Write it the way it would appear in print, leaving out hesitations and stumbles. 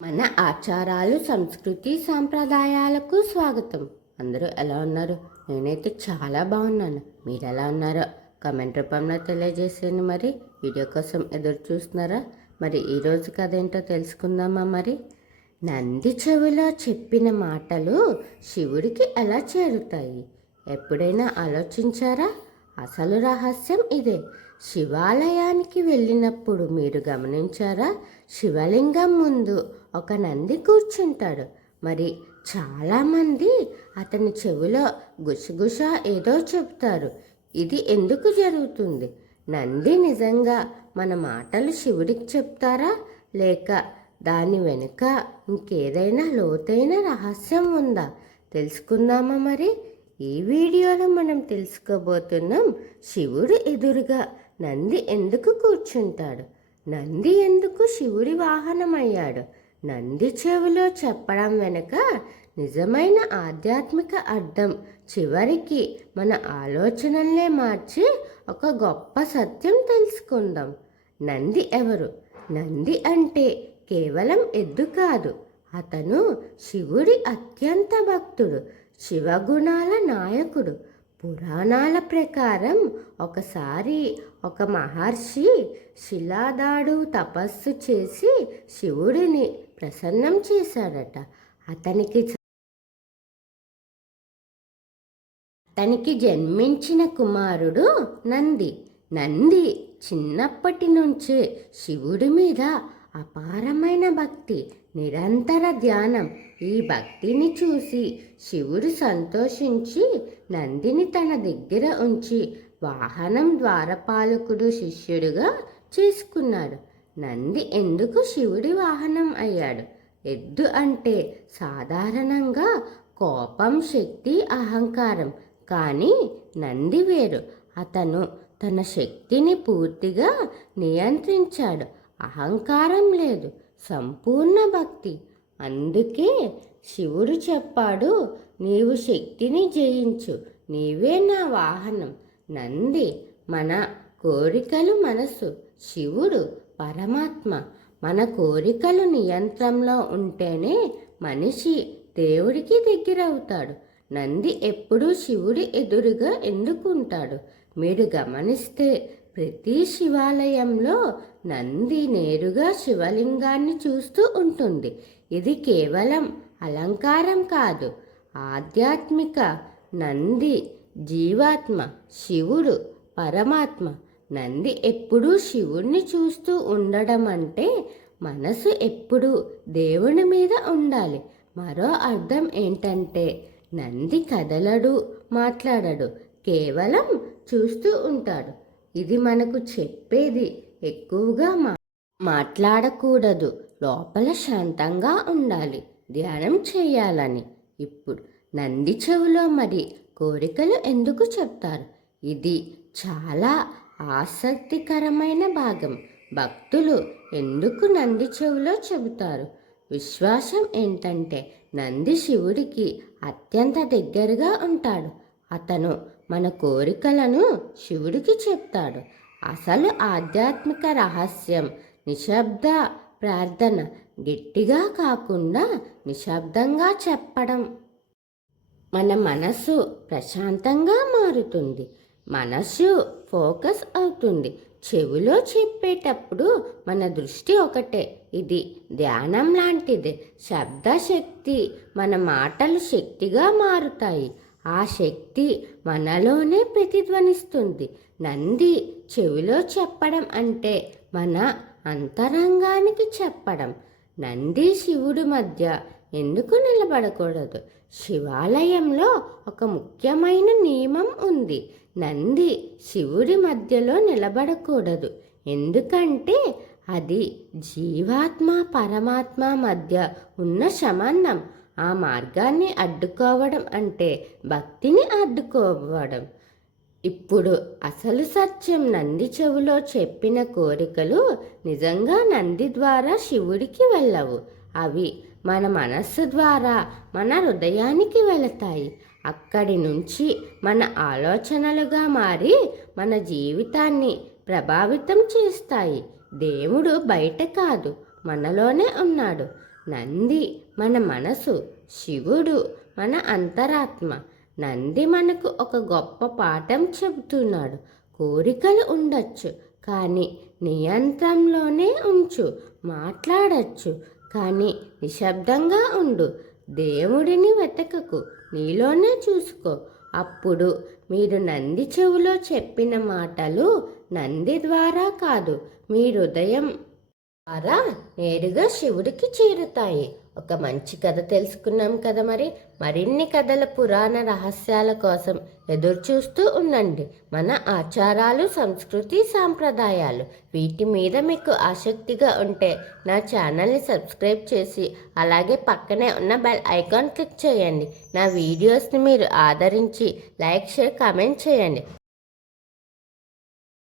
మన ఆచారాలు, సంస్కృతి, సాంప్రదాయాలకు స్వాగతం. అందరూ ఎలా ఉన్నారు? నేనైతే చాలా బాగున్నాను. మీరు ఎలా ఉన్నారో కామెంట్ రూపంలో తెలియజేసేయండి. మరి వీడియో కోసం ఎదురు చూస్తున్నారా? మరి ఈరోజు కథ ఏంటో తెలుసుకుందామా? మరి నంది చెవిలో చెప్పిన మాటలు శివుడికి ఎలా చేరుతాయి? ఎప్పుడైనా ఆలోచించారా? అసలు రహస్యం ఇదే. శివాలయానికి వెళ్ళినప్పుడు మీరు గమనించారా? శివలింగం ముందు ఒక నంది కూర్చుంటాడు. మరి చాలామంది అతని చెవిలో గుసగుస ఏదో చెప్తారు. ఇది ఎందుకు జరుగుతుంది? నంది నిజంగా మన మాటలు శివుడికి చెప్తారా, లేక దాని వెనుక ఇంకేదైనా లోతైన రహస్యం ఉందా? తెలుసుకుందామా? మరి ఈ వీడియోలో మనం తెలుసుకోబోతున్నాం. శివుడు ఎదురుగా నంది ఎందుకు కూర్చుంటాడు? నంది ఎందుకు శివుడి వాహనమయ్యాడు? నంది చెవిలో చెప్పడం వెనుక నిజమైన ఆధ్యాత్మిక అర్థం, చివరికి మన ఆలోచనల్నే మార్చి ఒక గొప్ప సత్యం తెలుసుకుందాం. నంది ఎవరు? నంది అంటే కేవలం ఎద్దు కాదు. అతను శివుడి అత్యంత భక్తుడు, శివగుణాల నాయకుడు. పురాణాల ప్రకారం ఒకసారి ఒక మహర్షి శిలాదాడు తపస్సు చేసి శివుడిని ప్రసన్నం చేశాడట. అతనికి జన్మించిన కుమారుడు నంది. నంది చిన్నప్పటి నుంచే శివుడి మీద అపారమైన భక్తి, నిరంతర ధ్యానం. ఈ భక్తిని చూసి శివుడు సంతోషించి నందిని తన దగ్గర ఉంచి వాహనం ద్వారపాలకుడు శిష్యుడిగా చేసుకున్నాడు. నంది ఎందుకు శివుడి వాహనం అయ్యాడు? ఎద్దు అంటే సాధారణంగా కోపం, శక్తి, అహంకారం. కానీ నంది వేరు. అతను తన శక్తిని పూర్తిగా నియంత్రించాడు. అహంకారం లేదు, సంపూర్ణ భక్తి. అందుకే శివుడు చెప్పాడు, నీవు శక్తిని జయించు, నీవే నా వాహనం. నంది మన కోరికలు మనసు, శివుడు పరమాత్మ. మన కోరికలు నియంత్రణలో ఉంటేనే మనిషి దేవుడికి దగ్గరవుతాడు. నంది ఎప్పుడూ శివుడి ఎదురుగా ఎందుకుంటాడు? మీరు గమనిస్తే ప్రతి శివాలయంలో నంది నేరుగా శివలింగాన్ని చూస్తూ ఉంటుంది. ఇది కేవలం అలంకారం కాదు, ఆధ్యాత్మిక. నంది జీవాత్మ, శివుడు పరమాత్మ. నంది ఎప్పుడూ శివుణ్ణి చూస్తూ ఉండడం అంటే మనసు ఎప్పుడూ దేవుని మీద ఉండాలి. మరో అర్థం ఏంటంటే నంది కదలడు, మాట్లాడడు, కేవలం చూస్తూ ఉంటాడు. ఇది మనకు చెప్పేది ఎక్కువగా మాట్లాడకూడదు, లోపల శాంతంగా ఉండాలి, ధ్యానం చేయాలని. ఇప్పుడు నంది చెవిలో మరి కోరికలు ఎందుకు చెప్తారు? ఇది చాలా ఆసక్తికరమైన భాగం. భక్తులు ఎందుకు నంది చెవిలో చెబుతారు? విశ్వాసం ఏంటంటే నంది శివుడికి అత్యంత దగ్గరగా ఉంటాడు. అతను మన కోరికలను శివుడికి చెప్తాడు. అసలు ఆధ్యాత్మిక రహస్యం నిశ్శబ్ద ప్రార్థన. గట్టిగా కాకుండా నిశ్శబ్దంగా చెప్పడం. మన మనసు ప్రశాంతంగా మారుతుంది, మనసు ఫోకస్ అవుతుంది. చెవిలో చెప్పేటప్పుడు మన దృష్టి ఒకటే. ఇది ధ్యానం లాంటిది. శబ్దశక్తి. మన మాటలు శక్తిగా మారుతాయి. ఆ శక్తి మనలోనే ప్రతిధ్వనిస్తుంది. నంది చెవిలో చెప్పడం అంటే మన అంతరంగానికి చెప్పడం. నంది శివుడి మధ్య ఎందుకు నిలబడకూడదు? శివాలయంలో ఒక ముఖ్యమైన నియమం ఉంది. నంది శివుడి మధ్యలో నిలబడకూడదు. ఎందుకంటే అది జీవాత్మ, పరమాత్మ మధ్య ఉన్న సంబంధం. ఆ మార్గాన్ని అడ్డుకోవడం అంటే భక్తిని అడ్డుకోవడం. ఇప్పుడు అసలు సత్యం. నంది చెవిలో చెప్పిన కోరికలు నిజంగా నంది ద్వారా శివుడికి వెళ్ళవు. అవి మన మనస్సు ద్వారా మన హృదయానికి వెళతాయి. అక్కడి నుంచి మన ఆలోచనలుగా మారి మన జీవితాన్ని ప్రభావితం చేస్తాయి. దేవుడు బయట కాదు, మనలోనే ఉన్నాడు. నంది మన మనసు, శివుడు మన అంతరాత్మ. నంది మనకు ఒక గొప్ప పాఠం చెబుతున్నాడు. కోరికలు ఉండొచ్చు, కానీ నియంత్రణలోనే ఉంచు. మాట్లాడచ్చు, కానీ నిశ్శబ్దంగా ఉండు. దేవుడిని వెతకకు, నీలోనే చూసుకో. అప్పుడు మీరు నంది చెవులో చెప్పిన మాటలు నంది ద్వారా కాదు, మీ హృదయం ద్వారా నేరుగా శివుడికి చేరుతాయి. ఒక మంచి కథ తెలుసుకున్నాం కదా. మరిన్ని కథల పురాణ రహస్యాల కోసం ఎదురు చూస్తూ ఉండండి. మన ఆచారాలు, సంస్కృతి, సాంప్రదాయాలు వీటి మీద మీకు ఆసక్తిగా ఉంటే నా ఛానల్ని సబ్స్క్రైబ్ చేసి అలాగే పక్కనే ఉన్న బెల్ ఐకాన్ క్లిక్ చేయండి. నా వీడియోస్ని మీరు ఆదరించి లైక్, షేర్, కామెంట్ చేయండి.